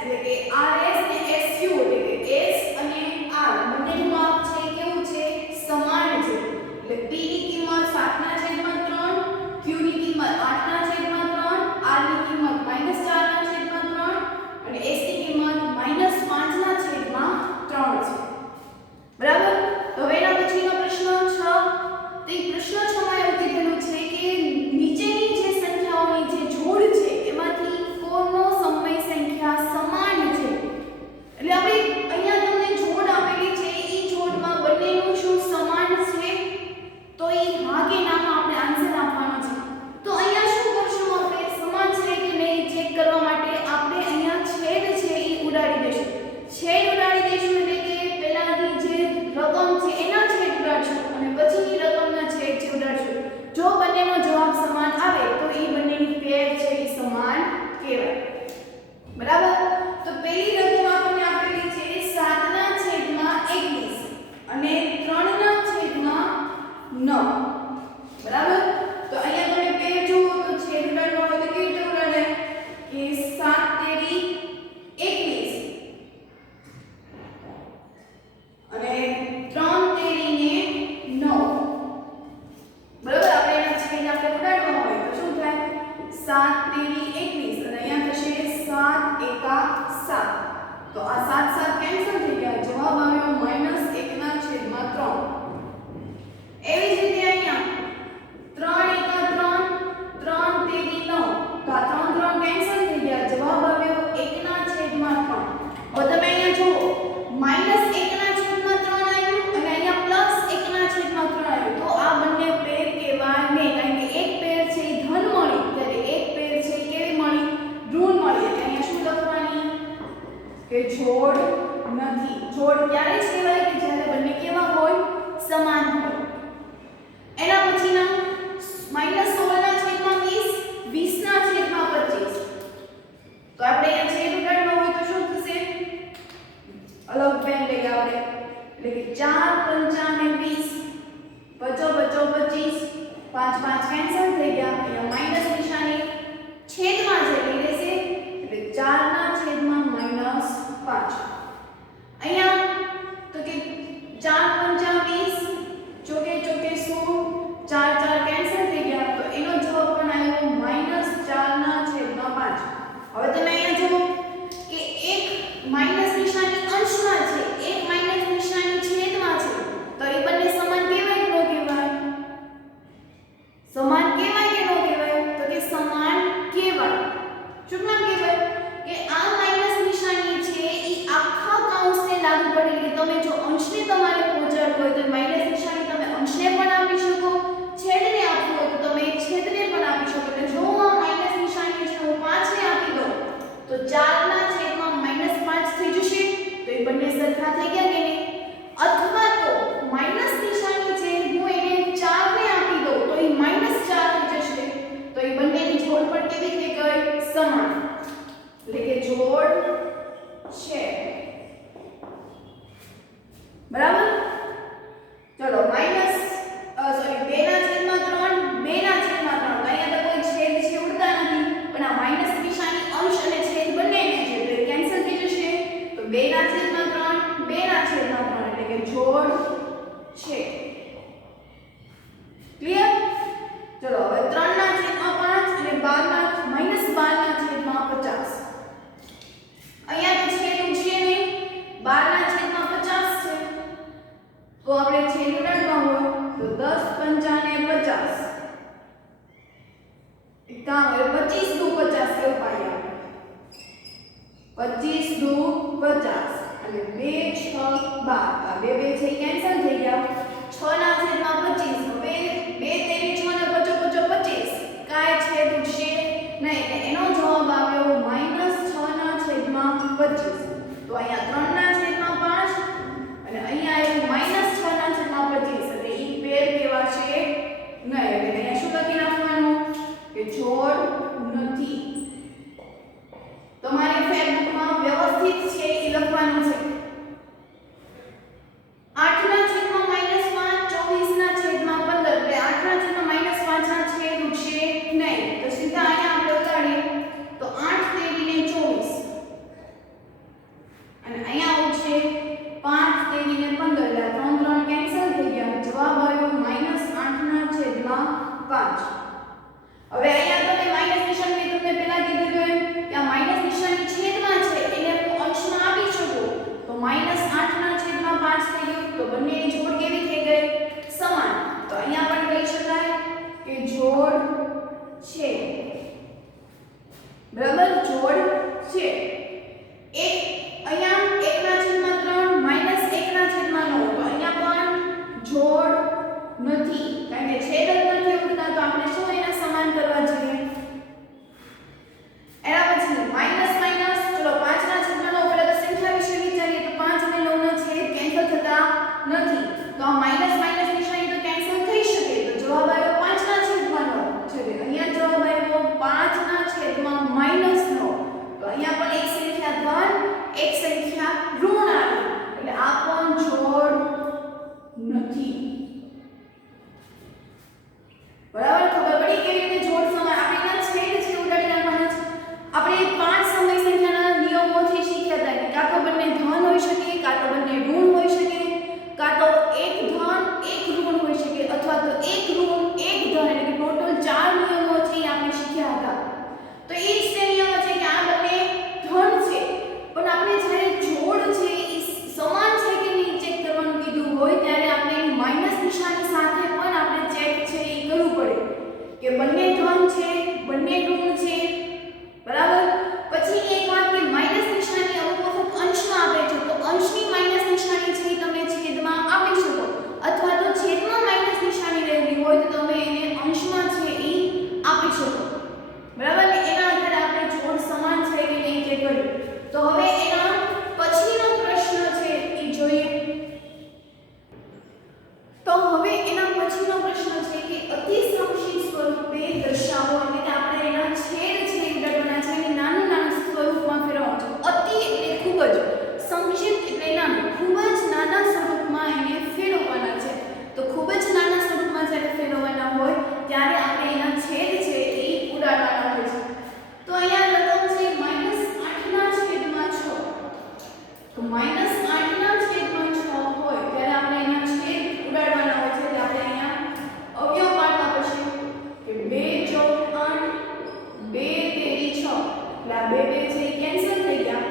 એટલે કે RS ને SU એટલે કે S અને R બંનેનું માપ છે કેવું છે સમાન છે એટલે P ની કિંમત 7/3 Q ની કિંમત 8/3 R ની કિંમત -4/3 અને S ની કિંમત -5/3 છે બરાબર તો હવે એના પછીનો પ્રશ્ન 6 તો એ પ્રશ્ન 6 માં એવું કીધેલું છે કે નીચેની જે સંખ્યાઓની જે જોડ છે એમાંથી કોનો સમય સંખ્યા સમાન છે એટલે હવે અહીંયા તમને જોડ આપેલી છે એ જોડમાં બંનેનું શું સમાન છે તો એ હા કે નામાં આપણે આન્સર આપવાનો છે તો અહીંયા શું કરશું આપણે સમાન છે કે નહીં ચેક કરવા માટે આપણે અહીંયા છેદ છે એ ઉડાડી દઈશું છેદ ઉડાડી દઈશું એટલે કે પહેલાની જે રકમ છે એના છેદ ઉડાડશું અને પછીની રકમના છેદ છે ઉડાડશું જો બંનેનો જવાબ સમાન આવે તો એ બંનેની પેર છે એ સમાન કહેવાય બરાબર તો પહેલી રકમ આપણને આપેલી છે 7/21 અને 3/9 બરાબર તો અહીંયા તમે પેર જુઓ તો છેદ ઉડાડવાનો હોય તો કેવી રીતે ઉડાડે કે 7/21 અને 3/9 બરાબર આપણે એના છેદ આપણે ઉડાડવા હોય તો શું થાય 7/21 અને અહીંયા થશે 7 * 1 = 7 તો આ 7 કેન્સલ થઈ ગયા જવાબ આવ્યો -1/3 એવી જ રીતે અહીંયા 3 * 1 = 3 3/9 તો આ 3 કેન્સલ થઈ ગયા જવાબ આવ્યો 1/3 હવે તમે અહીંયા જુઓ -1/3 આવ્યું અને અહીંયા +1/3 આવ્યું તો આ બંને પેર કહેવાય નહીં કારણ કે એક પેર છે એ ધન મળી ત્યારે એક પેર છે એ કેવી મળી ઋણ મળી એટલે અહીંયા શું લખવાની કે જોડ નથી જોડ ક્યારે જ કહેવાય કે જ્યારે બંને કેવા હોય સમાન હોય એના પછીના -16/20 20/25 તો આપણે અહીંયા છેદ ઉડાડવાનો હોય તો શું થશે અલગ પેન લઈએ આપણે એટલે કે 4 × 5 = 20 25 5 કેન્સલ થઈ ગયા અહીંયા માઈનસ નિશાની છેદમાં છે એટલે રહેશે એટલે 4/-5 અહીંયા તો કે 4 × 20 ચોકે 16 4 કેન્સલ થઈ ગયા તો એનો જવાબ પણ આવ્યો -4/5 હવે તમે અહીંયા જુઓ કે એક માઈનસ નિશાની અંશમાં છે એક માઈનસ નિશાની છેદમાં છે તો એ બંને સમાન કહેવાય કે ન કહેવાય સમાન કહેવાય કે ન કહેવાય તો કે સમાન કહેવાય શું નામ કહેવાય કે આ માઈનસ નિશાની છે એ આખા કૌંસને લાગુ પડે એટલે તમે જો અંશને તમારે પહોંચાડવું હોય તો માઈનસ નિશાની તમે અંશને પણ આપી શકો છેદને આપવું હોય તો તમે છેદને પણ આપી શકો એટલે જો આ માઈનસ નિશાની છે હું 5 ને આપી દઉં તો 4/-5 થઈ જશે તો એ બંને સરખા થઈ ગયા કે નહીં અથવા તો માઈનસ નિશાની છે હું એને 4 ને આપી દઉં તો એ -4 થઈ જશે તો એ બંનેની જોડ પણ કેવી થઈ ગઈ સમાન એટલે કે જોડ છે બરાબર ચલો -2/3 2/3 તો અહીંયા તો કોઈ છેદ છે ઉડતા નથી પણ આ માઈનસ નિશાની અંશ અને છેદ બંનેને છે તો એ કેન્સલ થઈ જશે તો 2/3 2/3 એટલે કે જોડ છે ક્લિયર ચલો હવે 3/5 અને 12/-12/50 અહીંયા તો છેદ ઉડશે નહીં 12/50 છે તો આપણે છેદ ઉડાડવા હોય તો 10 × 5 = 50 કામ હવે 25 × 50 કેવું પાડ્યા 25 × 50 અને 2 6 12 આ બે છે કેન્સલ થઈ ગયા 6/25 હવે 2 3 6 ને 5 25 કાય છેદ ઉડશે નહીં એટલે એનો જવાબ આવ્યો -6/25 તો અહીંયા 3/5 અને અહીંયા આવ્યું -6/25 એટલે ઈ પેર કેવા છે નહીં એટલે અહીંયા શું લખી નાખવાનું કે જોડ નથી તમારી ફેરબુકમાં વ્યવસ્થિત છે એ લખવાનું છે 8/-5 24/15 એટલે 8/-5 5. હવે અહીંયા તમે માઈનસ નિશાન મેં તમને પહેલા કીધું એમ કે આ માઈનસ નિશાની છેદમાં છે એને હું અંશમાં આપી શકું તો -8 ના છેદમાં 5 થઈ ગયું તો બંનેની જોડ કેવી થઈ ગઈ સમાન તો અહીંયા પણ કહી શકાય કે જોડ છે બરાબર જોડ છે એક અહીંયા 1 ના છેદમાં 3 -1 ના છેદમાં 9 તો અહીંયા પણ જોડ નથી કારણ કે છેદ જ નથી ઉડતા તો આપણે શું એના સમાન કરવા જોઈએ એના પછી માઈનસ માઈનસ ચલો 5 ના છેદમાં 9 પહેલા તો સંખ્યા વિશે વિચારીએ તો 5 અને 9 ના છેદ કેન્સલ થતા નથી તો આ માઈનસ માઈનસ નિશાની તો કેન્સલ થઈ શકે તો જવાબ આવ્યો 5 ના છેદમાં 9 છે અહીંયા જવાબ આવ્યો 5 ના છેદમાં -9 તો અહીંયા પણ એક સંખ્યા ધન એક સંખ્યા ઋણ આવી એટલે આ પણ જોડ નથી બરાબર ખબર પડી કેવી રીતે જોડ સમાન આપણે એના છેદ છે ઉડાડી નાખવાના છે આપણે 5 સમય સંખ્યાના નિયમોથી શીખ્યા હતા કે કાં તો બંને ધન હોઈ શકે કાં તો બંને ઋણ હોઈ શકે કાં તો એક ધન એક ઋણ હોઈ શકે અથવા તો એક ઋણ એક ધન એટલે કે ટોટલ 4 નિયમો છે એ આપણે શીખ્યા હતા તો એ જ તે નિયમ છે કે આ બંને ધન છે પણ આપણે જ્યારે જોડ છે એ સમાન છે કે નહીં ચેક કરવાનું કીધું હોય ત્યારે આપણે માઈનસ નિશાની સાથે પણ આપણે ચેક છે એ કરવું પડે કે બંને ધન છે બંને ઋણ છે બરાબર પછી એક વાત કે માઈનસ નિશાની અમુક વખત અંશમાં આપે છે તો અંશની માઈનસ નિશાની છે એ તમે છેદમાં આપી શકો અથવા તો છેદમાં માઈનસ નિશાની રહેલી હોય તો તમે એને અંશમાં છે એ આપી શકો બરાબર ને એના આધારે આપણે જોડ સમાન છે કે નહીં ચેક કર્યું તો હવે એના પછીનો પ્રશ્ન છે એ જોઈએ તો હવે એના પછીનો પ્રશ્ન છે કે અતિ સંક્ષિપ્ત સ્વરૂપે દર્શાવો એટલે કે આપણે એના છેદ છે ઉડાડવાના છે અને નાનું નાનું સ્વરૂપમાં ફેરવવાનું છે અતિ એટલે ખૂબ જ સંક્ષિપ્ત એટલે નાનું ખૂબ જ નાના સ્વરૂપમાં એને ફેરવવાના છે તો ખૂબ જ નાના સ્વરૂપમાં જ્યારે ફેરવવાના હોય ત્યારે આપણે એના છેદ છે એ ઉડાડવાના હોય છે તો અહીંયા રકમ છે -8 ના છેદમાં 6 તો -8 ના છેદમાં 6 હોય ત્યારે આપણે એના છેદ ઉડાડવાના હોય છે એટલે આપણે અહીંયા અવયવ પાડવા પડશે કે 2 * 8 2 તેરી 6 એટલે આ 2 2 છે એ કેન્સલ થઈ ગયા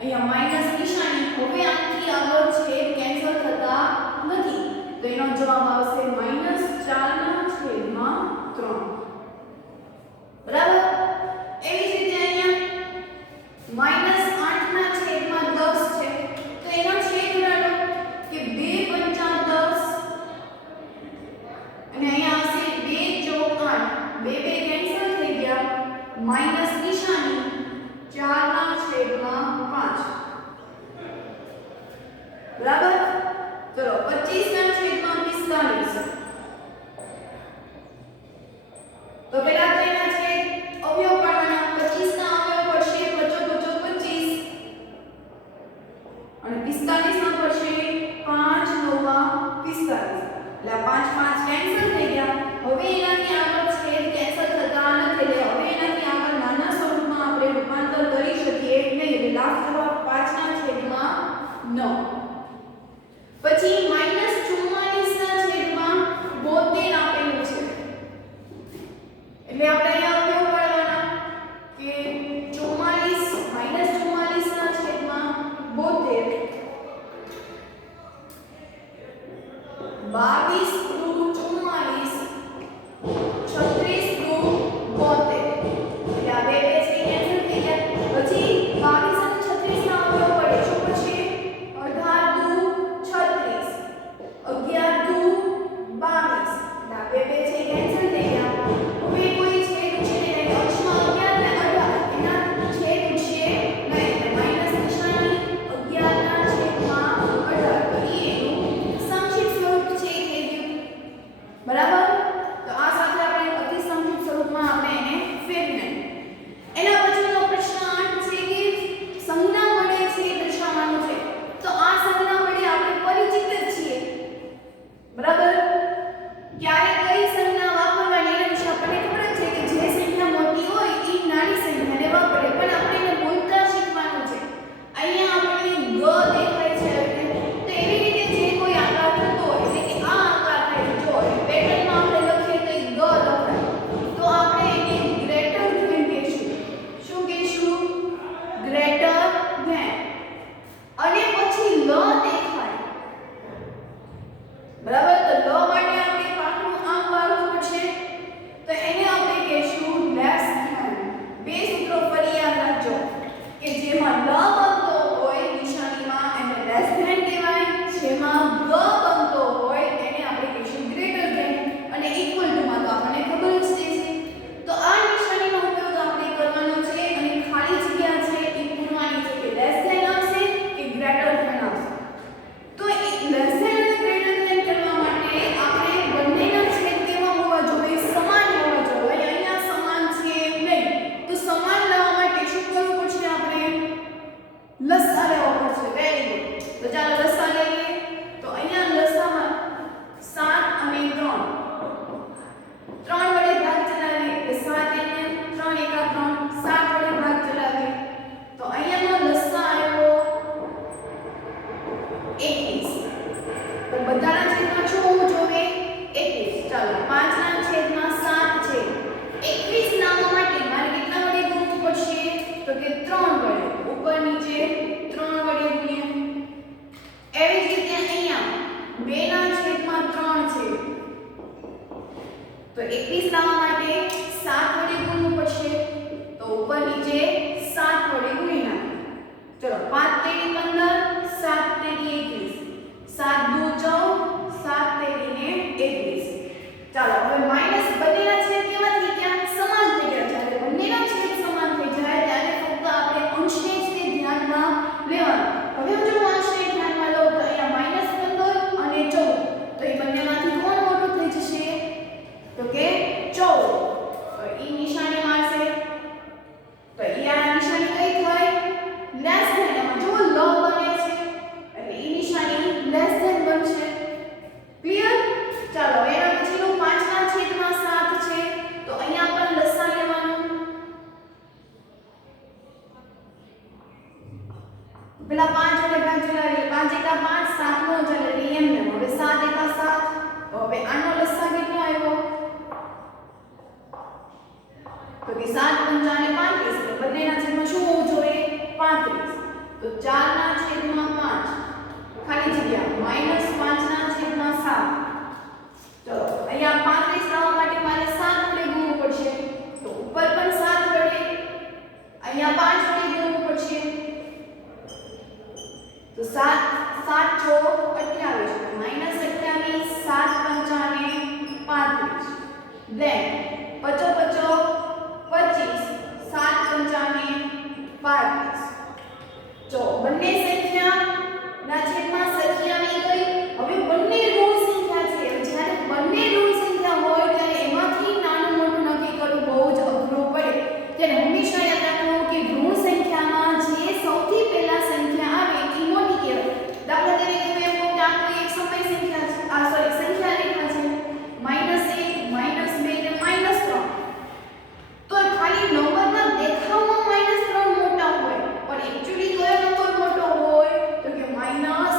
અહીંયા માઈનસ નિશાની હવે આથી આગળ છેદ કેન્સલ થતા નથી તો એનો જવાબ આવશે -4 ના છેદમાં 3 બરાબર એવી જ રીતે અહીંયા -8 ના છેદમાં 10 છે તો એનો છેદ ઉડાડો કે 2 × 5 = 10 અને અહીંયા આવશે 2 + 8 2 2 કેન્સલ થઈ ગયા માઈનસ નિશાની 4 ના છેદમાં 5 બરાબર ચલો 25 ના છેદમાં 45 તો પહેલા તો એના છેદ અવયવ પાડવાના 25 ના અવયવ પડશે 55 25 અને 45 ના પડશે 5 9 45 એટલે 5 5 કેન્સલ થઈ ગયા હવે એનાથી આગળ છેદ કેન્સલ થતા નથી એટલે હવે એનાથી આગળ નાના સ્વરૂપમાં આપણે રૂપાંતર કરી શકીએ નહીં એટલે લાસ્ટ જવાબ 5 ના છેદમાં 9 પછી -44 ના છેદમાં 5 તો ચાલો લસા લઈએ. તો અહીંયા લસામાં 7 અને 3 વડે ભાગ ચલાવીએ એટલે 7 એટલે 3 એકા 3 7 વડે ભાગ ચલાવીએ તો અહીંયાનો લસા આવ્યો 21. તો બધાના છેદમાં શું હોવું જોઈએ? 21. ચાલો 5 ના છેદમાં 7 છે. 21 લાવવા માટે મારે કેટલા વડે ગુણવું પડશે? તો કે 3 વડે. ઉપર નીચે 3 વડે ગુણીએ. એવી જ રીતે અહીંયા 2 ના છેદમાં 3 છે. તો 21 લાવવા માટે 7 વડે ગુણવું પડશે. તો ઉપર નીચે 7 વડે ગુણી નાખીએ. ચલો 5 તેરી 15 7 તેરી 21 7 દુ 14 7 તેરી ને 21. ચાલો હવે માઈનસ બંનેના છેદ કેવા થઈ ગયા? સમાન થઈ ગયા. જ્યારે બંનેના છેદ સમાન થઈ જાય ત્યારે ફક્ત આપણે અંશને જ તે ધ્યાનમાં લેવાનું. હવે જો હું અંશને ધ્યાનમાં લઉં તો અહીંયા -15 અને 14 તો એ બંનેમાંથી કોણ મોટું થઈ જશે? તો કે 14. તો ઈ નિશાની મારશે. તો ઈ આ નિશાની કઈ થઈ? Less than. એમાં જો લ બને છે એટલે ઈ નિશાની લેસ ધેન બનશે. ક્લિયર? ચાલો એના પછીનું 5 ના છેદમાં 7 છે. તો અહીંયા પણ લસા લેવાનું. પેલા 5 વડે ભાગ ચલાવીએ. 5 એકા 5 7 નો ચાલે એટલે એમ ને. હવે 7 એકા 7. તો હવે આનો લસા કેટલો આવ્યો? તો કે 7 પંચા ને 35 એટલે બંનેના છેદમાં શું હોવું જોઈએ? 35. તો 4 ના છેદમાં 5 ખાલી જગ્યા -5 ના છેદમાં 7. ચલો અહીંયા 35 લાવવા માટે મારે 7 વડે ગુણવું પડશે. તો ઉપર પણ 7 વડે અહીંયા 5 વડે ગુણવું પડશે. તો 7 7 6 28 -28 7 પંચા ને 35 then 5 5 25 7 પંચા ને 35. જો બંને સંખ્યા ના છેદમાં સરખી આવી ગઈ. હવે બંને ઋણ સંખ્યા છે. જ્યારે બંને ઋણ સંખ્યા હોય ત્યારે એમાંથી નાનું મોટું નક્કી કરવું બહુ જ અઘરું પડે. ત્યારે હંમેશા યાદ રાખો કે ઋણ સંખ્યામાં જે સૌથી પહેલા સંખ્યા આવે એ મોટી કહેવાય. દાખલા તરીકે હું એમ કહું કે આ કોઈ એક સમય સંખ્યા છે. સંખ્યા રેખા છે -1 -2 ને -3. તો ખાલી નંબરમાં દેખાવમાં -3 મોટા હોય પણ એક્ચ્યુઅલી કયો નંબર મોટો હોય? તો કે -2.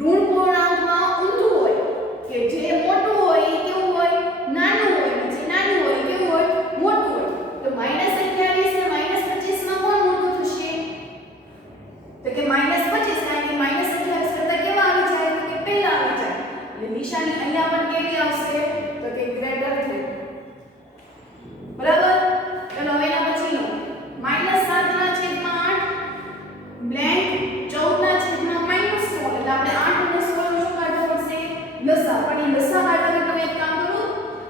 ઋણ પૂર્ણાંકમાં ઊંધું હોય કે જે મોટું હોય એ કેવું હોય? નાનું હોય. જે નાનું હોય એ કેવું હોય? મોટું હોય. તો -28 ને -25 માં કોણ મોટું થશે? તો કે -25 કારણ કે -28 કરતા કેવા આવી જાય? તો કે પહેલા આવી જાય. એટલે નિશાની અહીંયા પણ કેવી આવશે? તો કે ગ્રેટર થઈ. બરાબર? ચલો હવે એના પછીનો -7 ના છેદમાં 8 બ્લેન્ક 14 ના છેદમાં -16 એટલે આપણે 8 અને 16 નું શું કાઢવું પડશે? લસા. પણ એ લસા કાઢવા માટે તમે એક કામ કરો.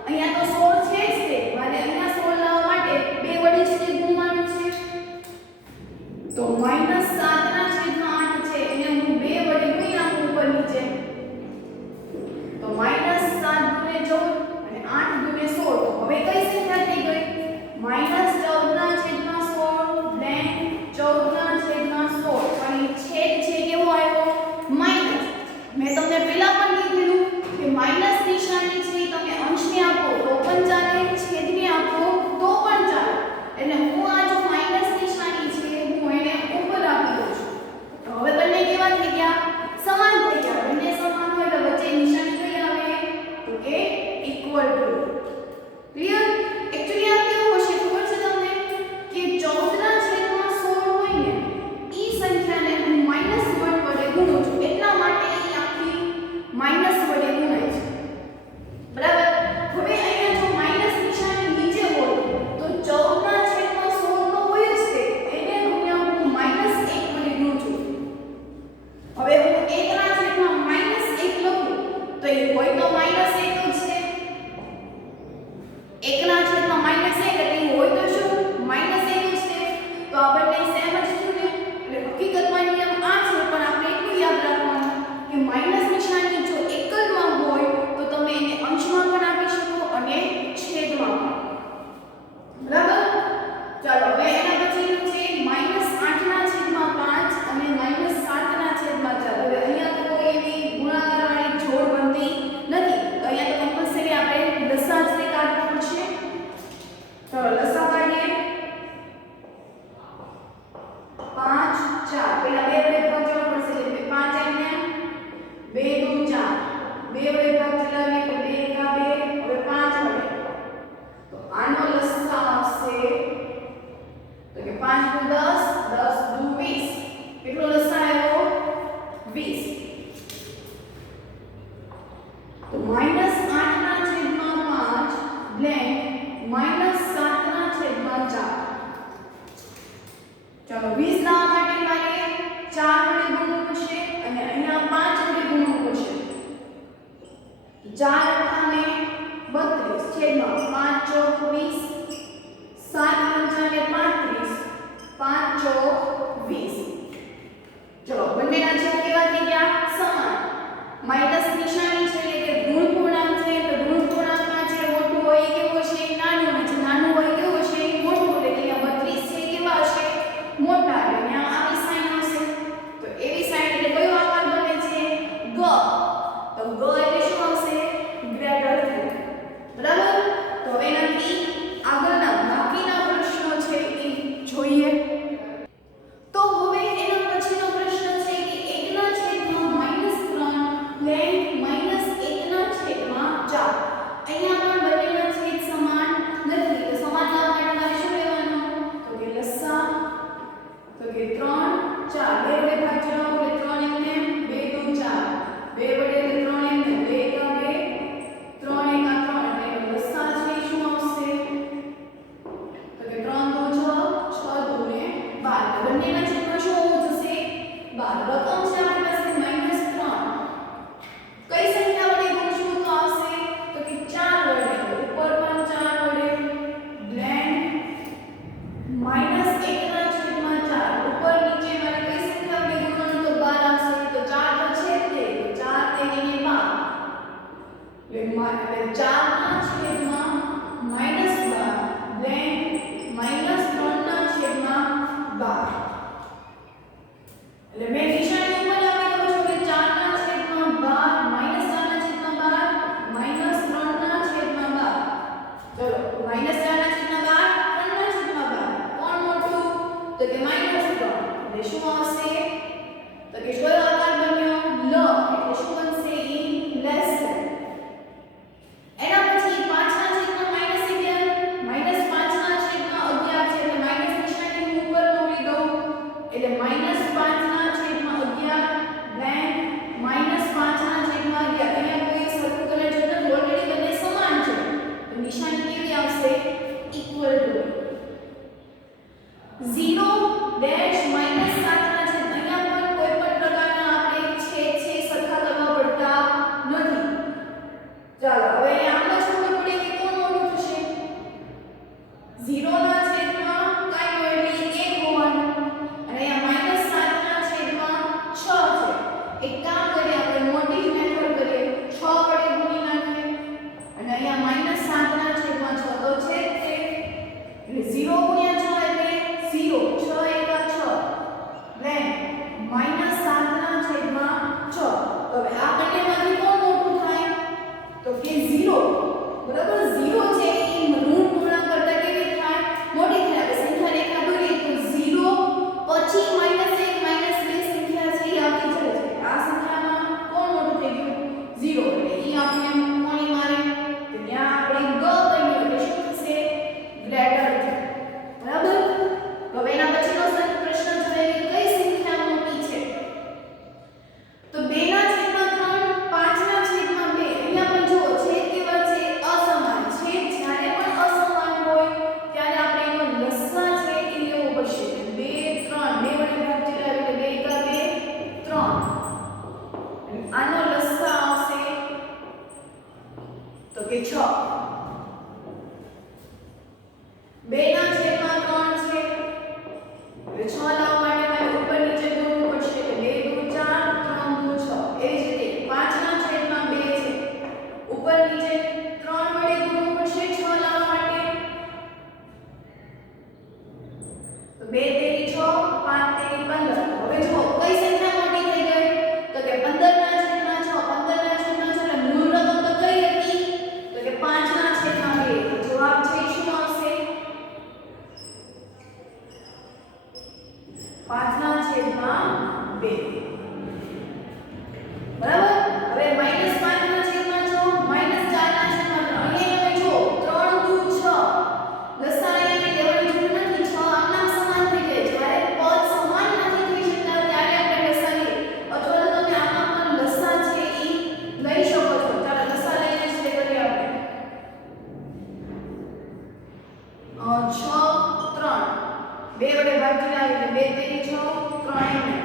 અહીંયા તો 16 છે જ તે. મારે અહીંયા 16 લાવવા માટે 2 વડે જ તે ગુણવાનું છે. તો -7 ના છેદમાં 8 છે એને હું 2 વડે ગુણી નાખું ઉપર નીચે. તો -7 ગુણે 14 અને 8 ગુણે 16. તો હવે કઈ સંખ્યા થઈ ગઈ? -14 ના છેદમાં 16 બ્લેન્ક 14 ના છેદમાં 16. પણ એ છેદ છે કેવો આવ્યો? માઈનસ. મેં તમને પહેલા પણ કીધેલું કે માઈનસ નિશાની છે તમે અંશને આપો તો પણ ચાલે, છેદને આપો તો પણ ચાલે. એટલે હું આ જો માઈનસ નિશાની છે હું એને ઉપર આપી દઉં છું. 4 અઠાને 32 છેદમાં 5 ચોક 20 7 પંચાને 35 5 ચોક 20. ચલો બંનેના છેદ કેવા થઈ ગયા સમાન. માઈનસ નિશાની છે એટલે કે ઋણ પૂર્ણાંક છે તો ઋણ પૂર્ણાંકમાં જે મોટું હોય એ કેવું હશે નાનું અને જે નાનું હોય કેવું હશે મોટું એટલે કે અહીંયા 32 છે કેવા હશે મોટા એટલે અહીંયા આવી સાઈન હશે તો એવી સાઈન એટલે કયો આકાર બને છે ગ તો ગ એટલે શું આવશે ગ્રેટર ધેન બરાબર. તો હવે એનાથી આગળના બાકીના પ્રશ્નો છે એ જોઈએ. તો હવે એના પછીનો પ્રશ્ન છે કે 1 ના છેદમાં -3 લેન્થ -1 ના છેદમાં 4. અહીંયા પણ બંનેના છેદ સમાન નથી તો સમાન લાવવા માટે મારે શું લેવાનું તો કે લસા તો કે 3 4 બે વડે ભાગ ચડાવો એટલે 3 એમને 2 2 4 બે વડે એટલે 3 એમને 2 એકા 2 3 એકા 3 એટલે એનો લસા છે શું આવશે તો કે 3 2 6 6 2 ને 12 બંનેના છેદમાં શું હોવું જશે 12. રકમ છે આપણી પાસે -3 કઈ સંખ્યા વડે ગુણશું તો આવશે તો કે 4 વડે ઉપર પણ 4 વડે ગ્રેન્ડ -1/4 ઉપર નીચે મારે કઈ સંખ્યા વડે ગુણવાનું તો 12 આવશે તો 4 તો છે તે 4 તેની 12 એટલે 4 ના છેદમાં -12 ગ્રેન્ડ -3 ના છેદમાં 12 એટલે મેં નિશાની ઉપર લાવી દઉં છું કે 4 ના છેદમાં 12 -4 ના છેદમાં 12 -3 ના છેદમાં 12. ચલો -4 ના છેદમાં 12 3 ના છેદમાં 12 કોણ મોટું તો કે -3 એટલે શું આવશે તો કે કયો આકાર બન્યો લ એટલે શું બનશે ઈ લેસ ધેન. એના પછી 5 ના છેદમાં -11 -5 ના છેદમાં 11 છે એટલે માઈનસ નિશાની હું ઉપર મૂકી દઉં એટલે -5 ના છેદમાં 11 then -5 ના છેદમાં 11 અહીંયા કોઈ સરખું કલર છે નથી ઓલરેડી બંને સમાન છે તો નિશાની કેવી આવશે ઇક્વલ ટુ 0 ડેશ -7 ના છેદ અહીંયા પણ કોઈ પણ પ્રકારના આપણે છેદ છે સરખા કરવા પડતા નથી. ચાલો હવે આમ જ ખબર પડે કે કોણ મોટું થશે 0 ના છેદમાં કાઈ નો એટલે 1 હોવાનું અને અહીંયા -7 ના છેદમાં 6 છે. એક કામ કરીએ આપણે મોટી જ મેથડ કરીએ 6 વડે ગુણી નાખીએ અને અહીંયા -7 ના છેદમાં 6 તો છે જ તે એટલે 0 ગુણ્યા 6 એટલે 0 6 એકા 6 then -7 ના છેદમાં 6 તો હવે આ બંનેમાંથી કોણ મોટું થાય તો કે 0 બરાબર 0 છે એ ઋણ પૂર્ણાંક કરતા કેવી થાય મોટી થાય. આપણે સંખ્યા રેખા દોરીએ તો 0 પછી -1 -2 સંખ્યા છે એ આવતી જાય છે. આ સંખ્યામાં કોણ મોટું થઈ ગયું 0 એટલે ઈ આપણે કોણી મારે તો ત્યાં આપણે ગ બન્યું એટલે શું થશે ગ્રેટર ધેન બરાબર. હવે એના પછીનો પ્રશ્ન જોઈએ કે કઈ સંખ્યા મોટી છે તો 2 ના છેદમાં 3 5 ના છેદમાં 2 અહીંયા પણ જુઓ છેદ કેવા છે અસમાન છે. જ્યારે પણ અસમાન હોય ત્યારે આપણે એનો લસા છે એ લેવો પડશે 2 3 2 વડે ભાગ ચલાવીએ એટલે 2 એકા 2 3 આનો લસા આવશે તો કે 6. 2 ના છેદમાં 3 છે એટલે 6 લાવવા માટે મારે ઉપર નીચે ગુણવું પડશે એટલે 2 2 4 3 2 6 એવી જ રીતે 5 ના છેદમાં 2 છે ઉપર નીચે 3 વડે ગુણવું પડશે 6 લાવવા માટે તો 2 તેરી 6 5 તેરી 15. હવે જુઓ કઈ સંખ્યા મોટી થઈ ગઈ તો કે 15 ના છેદમાં 6 15 ના છેદમાં 6 એટલે મૂળ રકમ તો કઈ હતી તો કે 5 ના છેદમાં 2 જવાબ છે શું આવશે 5 ના છેદમાં 2 બરાબર. હવે -5 ના છેદમાં 6 -4 ના છેદમાં 3 અહીંયા તમે જો 3 2 6 લસા અહીંયા લેવાની જરૂર નથી 6 આમના સમાન થઈ જાય. જ્યારે પદ સમાન નથી થઈ શકતા ત્યારે આપણે લસા લઈએ અથવા તો તમે આમાં પણ લસા છે એ લઈ શકો છો. ચાલો લસા લઈને જ કરીએ આપણે 6 3 2 વડે ભાગ ચલાવીએ એટલે 2 તેરી 6 3 એમને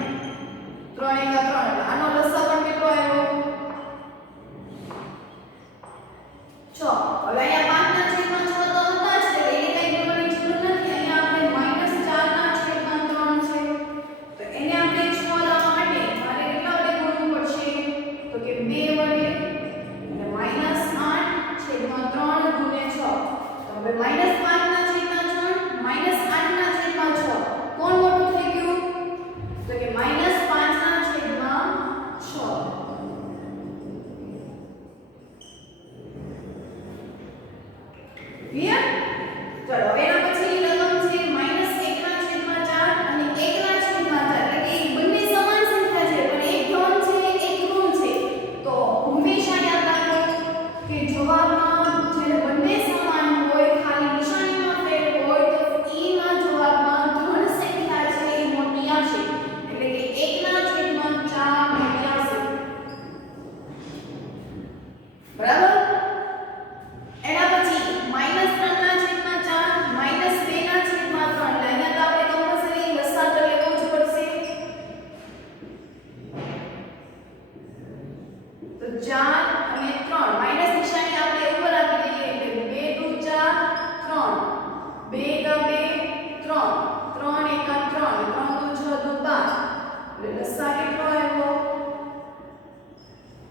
3 4 અને 3 માઈનસ નિશાની આપણે ઉપર આપી દઈએ એટલે 2 * 4 3 2 * 2 3 3 * 3 3 * 6 = 12 એટલે લસા કેટલો આવ્યો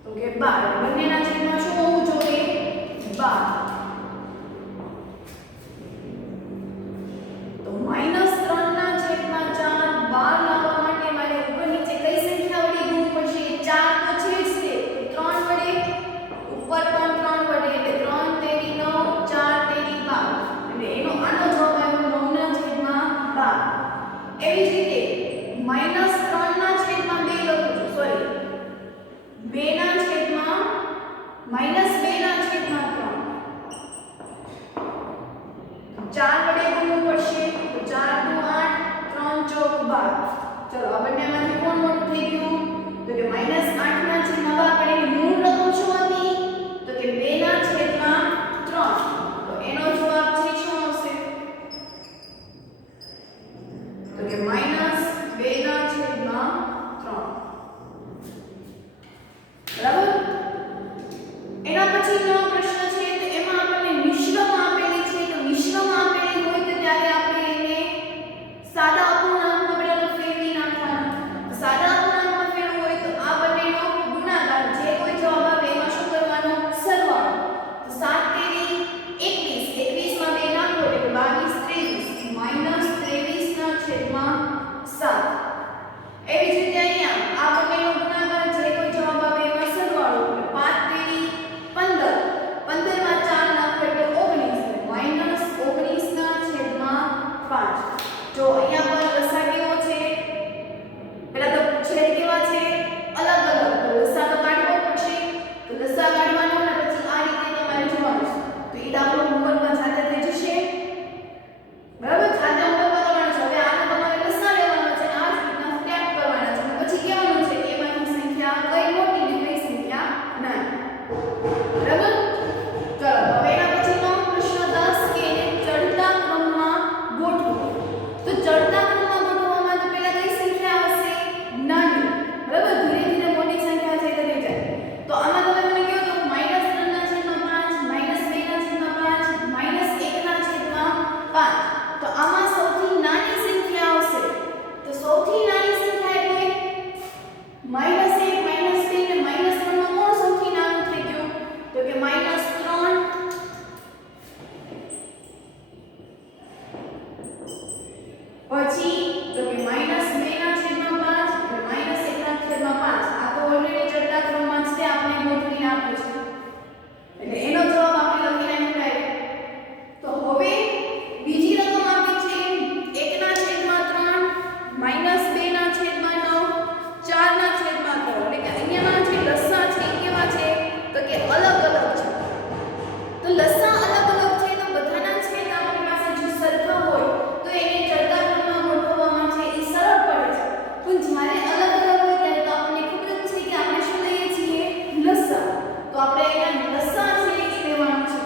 તો કે 12 બંનેના છેદમાં શું હોવું જોઈએ 12 તો -3 ના છેદમાં 4 12 લાવવા માટે મારે ઉપર નીચે કઈ સંખ્યા વડે ગુણવું પડશે 4 તો છે જ તે 3 વડે ઉપર પણ 3 વડે એટલે 3 તેરી 9 4 તેરી 12 એટલે એનો આનો જવાબ આવ્યો 9 ના છેદમાં 12 એવી જ રીતે -3 ના છેદમાં 2 લખું છું સોરી 2 ના છેદમાં -2 ના છેદમાં 3 4 વડે ગુણવું પડશે તો 4 * 8 3 * 12 ચલો આ બંનેમાંથી કોણ મોટું થઈ ગયું તો કે -8 ના છેદમાં 12 પણ એની મૂળ રકમ શું હતી તો કે 2 ના છેદમાં 3 તો એનો જવાબ છે શું આવશે તો કે -2 ના છેદમાં 3 બરાબર એના પછીનો પ્રશ્ન છે તો એમાં આપણને મિશ્રમાં આપેલી છે તો મિશ્રમાં આપેલી હોય તો ત્યારે આપણે એને સાદા અપૂર્ણાંકમાં પહેલા ફેરવી નાખવાના સાદા અપૂર્ણાંકમાં ફેરવવું હોય તો આ બંનેનો ગુણાકાર જે કોઈ જવાબ આવે એમાં શું કરવાનો સરવાળો તો 7 તેરી 21 21 માં 2 નાખો એટલે 22 23 -23 ના છેદમાં 7 એવી જ રીતે અહીંયા આ બંનેનો ગુણાકાર જે કોઈ જવાબ આવે એમાં સરવાળો 5 તેરી 15 15 માં 4 નાખો એટલે 19 -19 ના છેદમાં 5 જો અહીંયા પર લસા કેવો છે પહેલા તો છેદ કેવા છે અલગ અલગ તો લસા તો કાઢવો પડશે તો લસા કાઢવાનો અને પછી આ રીતે તમારે જોવાનું તો એ દાખલો હોમવર્કમાં જાતે થઈ જશે બરાબર જાતે હોમવર્ક કરવાનો છે હવે આનો તમારે લસા લેવાનો છે આ જ રીતના સ્ટેપ કરવાના છે પછી કહેવાનું છે કે એમાંથી સંખ્યા કઈ મોટી ને કઈ સંખ્યા નાની બરાબર ચલો હવે એના પછીનો પ્રશ્ન 10 કે એને ચડતા ક્રમમાં ગોઠવો તો ચડતા ક્રમમાં ગોઠવવામાં તો પહેલા કઈ સંખ્યા આવશે નાની બરાબર ધીરે ધીરે મોટી સંખ્યા છે થઈ જાય તો આમાં તમે મને કહો તો -3 ના છેદમાં 5 -2 ના છેદમાં 5 -1 ના છેદમાં 5 તો આમાં સૌથી નાની સંખ્યા આવશે તો સૌથી નાની સંખ્યા એટલે -1 -2 ને -3 માં કોણ સૌથી નાનું થઈ ગયું તો કે -3 પછી તો કે -2 ના છેદમાં 5 એટલે -1 ના છેદમાં 5 આ તો ઓલરેડી ચડતા ક્રમમાં જ તે આપણે ગોઠવીને આપ્યું છે એટલે એનો જવાબ આપણે લખીને મૂકાય તો હવે બીજી રકમ આપી છે 1 ના છેદમાં 3 -2 ના છેદમાં 9 4 ના છેદમાં 3 એટલે કે અહીંયાના જે લસા છે એ કેવા છે તો કે અલગ અલગ છે તો લસા અલગ અલગ છે તો બધાના છેદ આપણી પાસે જો સરખા હોય તો એને ચડતા ક્રમમાં ગોઠવવામાં છે એ સરળ પડે છે પણ જ્યારે અલગ અલગ હોય ત્યારે તો આપણને ખબર જ છે કે આપણે શું લઈએ છીએ લસા તો આપણે અહીંયા લસા છે એ લેવાનું છે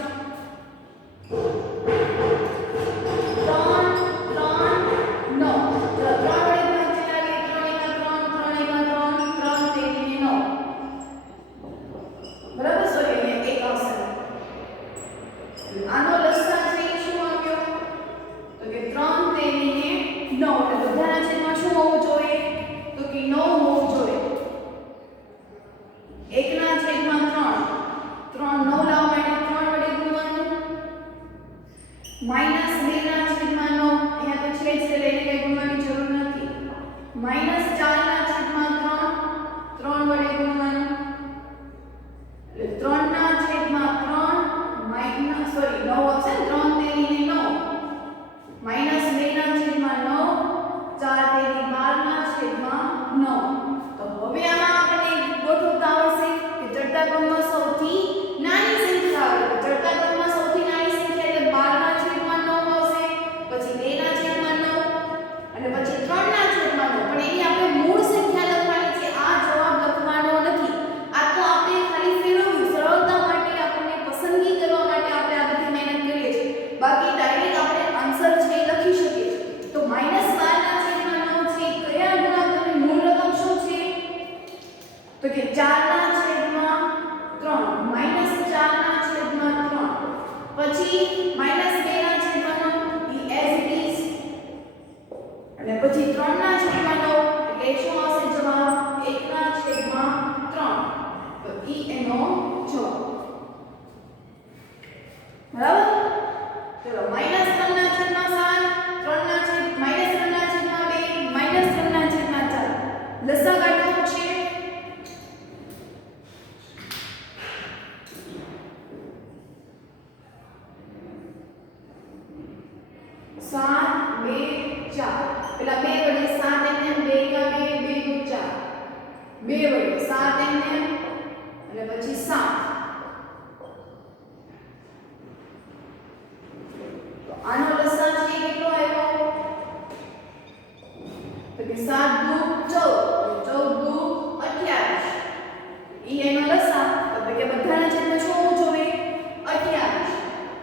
3 ના છેદમાં 9 પણ એની આપણે પછી -2 ના છેદમાં 9 ઈ એઝ ઇટ ઇઝ, અને પછી 3 ના છેદમાં 9 એટલે શું આવશે જવાબ 1 ના છેદમાં 3, તો ઈ એનો જવાબ. બરાબર. ચલો -3 ના છેદમાં 7, 3 ના છેદ -3 ના છેદમાં 2, -3 ના છેદમાં 4 લસા કાઢવો છે. 7 2 4 પેલા 2 વડે 7 એમ 2 કા 2 2 દુ 4 2 વડે 7 એમ અને પછી 7. તો આનો લસાઅ છે કેટલો આવ્યો તો કે 7 દુ 14, 14 દુ 28. ઈ એનો લસાઅ તો કે બધાના છેદમાં શું હોવું જોઈએ 28.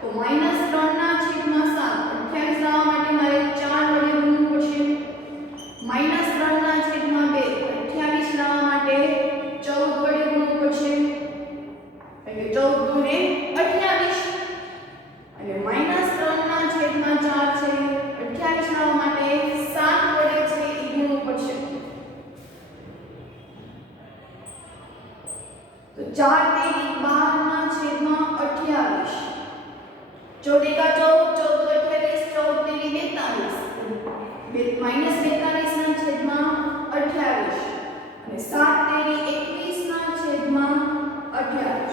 તો -3 ના છેદમાં 7 28 લાવવા માટે મારે 4 વડે ગુણવું પડશે. -3 ના છેદમાં 2 28 લાવવા માટે 14 વડે ગુણવું પડશે, એટલે 14 દુ ને 28. અને -3 ના છેદમાં 4 છે 28 લાવવા માટે 7 વડે છે ઈ ગુણવું પડશે. તો 4 તેરી 12 ના છેદમાં 28, 14 એકા 14, 14 તેરી 42, -42 ના છેદમાં 28 અને 7 તેરી 21 ના છેદમાં 28.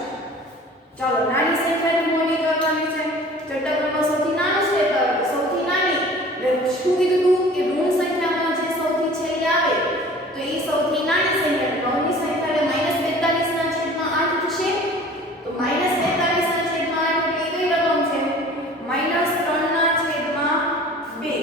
ચાલો નાની સંખ્યાને મોટી કરવાની છે. ચટ્ટાક્રમમાં સૌથી નાનું છે તો સૌથી નાની એટલે શું કીધું હતું કે ઋણ સંખ્યામાં જે સૌથી છેલ્લે આવે તો એ સૌથી નાની સંખ્યા 9 ની સંખ્યા એટલે -42 ના છેદમાં 8 થશે. તો -42 ના છેદમાં 8 એટલે કઈ રકમ છે -3 ના છેદમાં 2,